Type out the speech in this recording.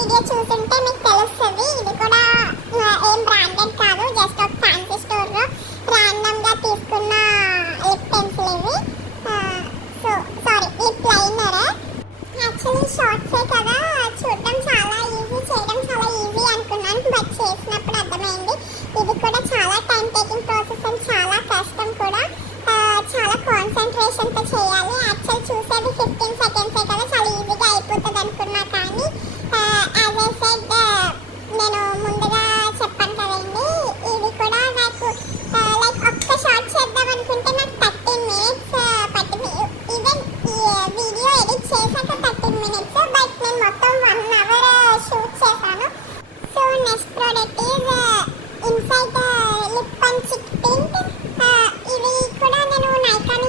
Video చూస్తుంటే మీకు తెలుస్తుంది. ఇది కూడా ఏం బ్రాండెడ్ కాదు, జస్ట్ ఒక ఫ్యాన్సీ స్టోర్లో ర్యాండమ్గా తీసుకున్న లిప్ పెన్సిల్ ఇవి. So sorry, lip liner. Actually షార్ట్సే కదా, చూడటం చాలా ఈజీ, చేయడం చాలా ఈజీ అనుకున్నాను. బట్ చేసినప్పుడు అర్థమైంది ఇది కూడా చాలా టైం టేకింగ్ ప్రాసెస్ అండ్ చాలా కష్టం కూడా. చాలా కాన్సన్ట్రేషన్తో చేయాలి.